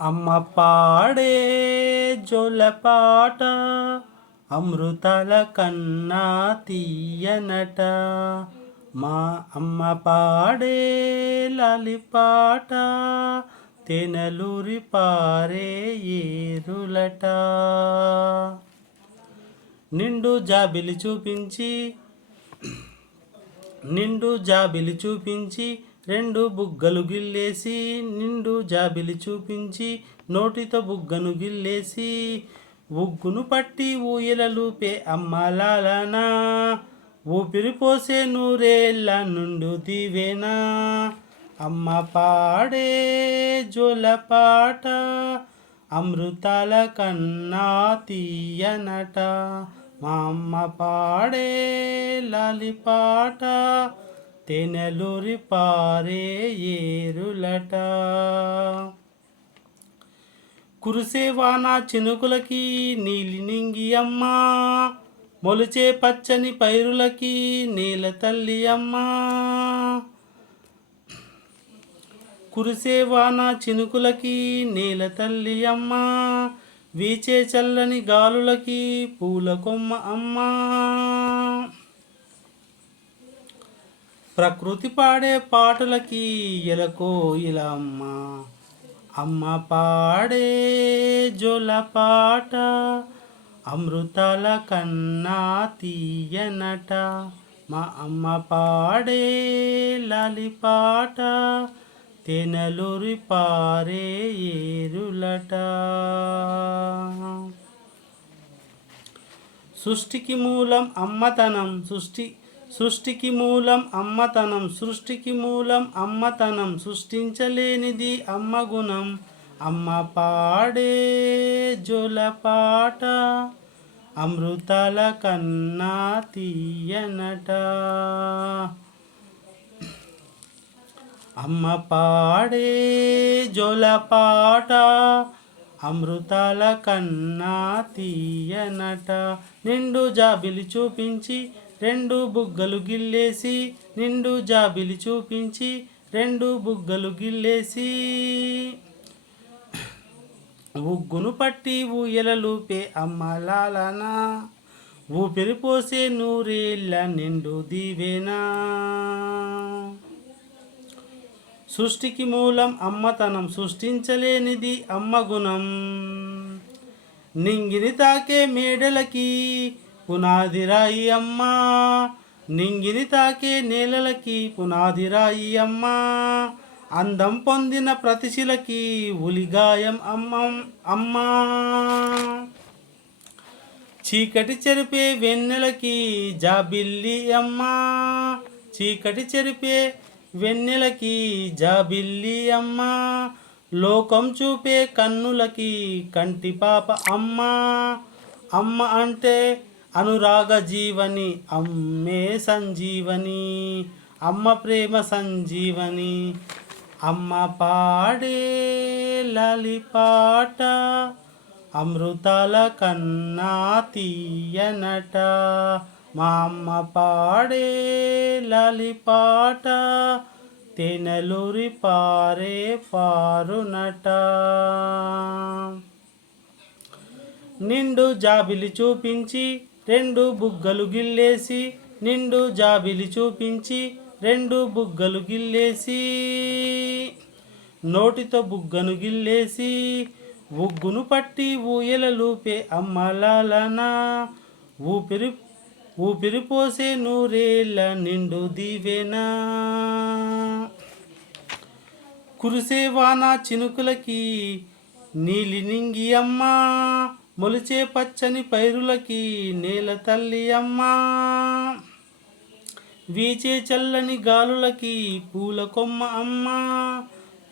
అమ్మ పాడే జోలపాట అమృతాల కన్నా తీయనట. మా అమ్మ పాడే లాలిపాట తెనలూరి పారే ఏరులట. నిండు జాబిలి చూపించి రెండు బుగ్గలు గిల్లేసి, నిండు జాబిలి చూపించి నోటితో బుగ్గను గిల్లేసి, ఉగ్గును పట్టి ఊయలలూపే అమ్మలాలనా, ఊపిరి పోసే నూరేళ్ళ నుండు దివేనా. అమ్మ పాడే జోలపాట అమృతాల కన్నా తీయనట. మా అమ్మ పాడే లాలిపాట తెనలూరి పారే ఏరులట. కురిసే వాన చినుకులకి నీలి నింగి అమ్మ, మొలిచే పచ్చని పైరులకి నేల తల్లి అమ్మ. కురిసే వాన చినుకులకి నేల తల్లి అమ్మ, వీచే చల్లని గాలులకి పూల కొమ్మ అమ్మ. ప్రకృతి పాడే పాటలకి ఎలకోయిల అమ్మ. అమ్మ పాడే జోలపాట అమృతాల కన్నా తీయనట. మా అమ్మ పాడే లాలిపాట తెనలూరి పారే ఏరులట. సృష్టికి మూలం అమ్మతనం, సృష్టికి మూలం అమ్మతనం, సృష్టికి మూలం అమ్మతనం, సృష్టించలేనిది అమ్మ గుణం. అమ్మ పాడే జోలపాట అమృతాల కన్నా తీయనట. అమ్మ పాడే జోలపాట అమృతాల కన్నా తీయనట. నిండు జాబిలి చూపించి రెండు బుగ్గలు గిల్లేసి, నిండు జాబిలి చూపించి రెండు బుగ్గలు గిల్లేసి, ఉగ్గును పట్టి ఊయలలూపే అమ్మలాలనా, ఊపిరి పోసే నూరేళ్ళ నిండు దివేనా. సృష్టికి మూలం అమ్మతనం, సృష్టించలేనిది అమ్మ గుణం. నింగిని తాకే మేడలకి పునాది రాయి అమ్మ, నింగిని తాకే నేలలకి పునాది రాయి అమ్మ. అందం పొందిన ప్రతిశిలకి ఉలిగాయం అమ్మ. చీకటి చెరిపే వెన్నెలకి జాబిల్లి అమ్మ, చీకటి చెరిపే వెన్నెలకి జాబిల్లి అమ్మ. లోకం చూపే కన్నులకి కంటి పాప అమ్మ. అమ్మ అంటే అనురాగ జీవని, అమ్మే సంజీవని, అమ్మ ప్రేమ సంజీవని. అమ్మ పాడే లాలిపాట అమృతాల కన్నా తీయనట. మా అమ్మ పాడే లాలిపాట తెనలూరి పారే పారునట. నిండు జాబిలి చూపించి రెండు బుగ్గలు గిల్లేసి, నిండు జాబిలి చూపించి రెండు బుగ్గలు గిల్లేసి, నోటితో బుగ్గను గిల్లేసి, ఉగ్గును పట్టి ఊయలలూపే అమ్మలాలనా, ఊపిరి పోసే నూరేళ్ళ నిండు దివేనా. కురిసే వాన చినుకులకి నీలి నింగి అమ్మ, మొలిచే పచ్చని పైరులకి నేల తల్లి అమ్మ, వీచే చల్లని గాలులకి పూల కొమ్మ అమ్మ.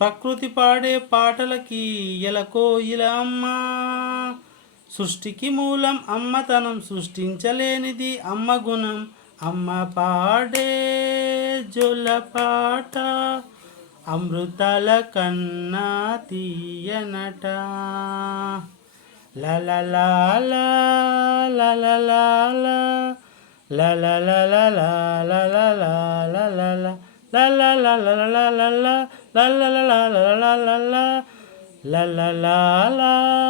ప్రకృతి పాడే పాటలకి ఎలకోయిల అమ్మ. సృష్టికి మూలం అమ్మతనం, సృష్టించలేనిది అమ్మ గుణం. అమ్మ పాడే జోలపాట అమృతాల కన్నా తీయనట. లలలాలా లలలాలా లలలాలా లలలాలా లలలాలా లలలాలా లలలాలా ల ల లా లా.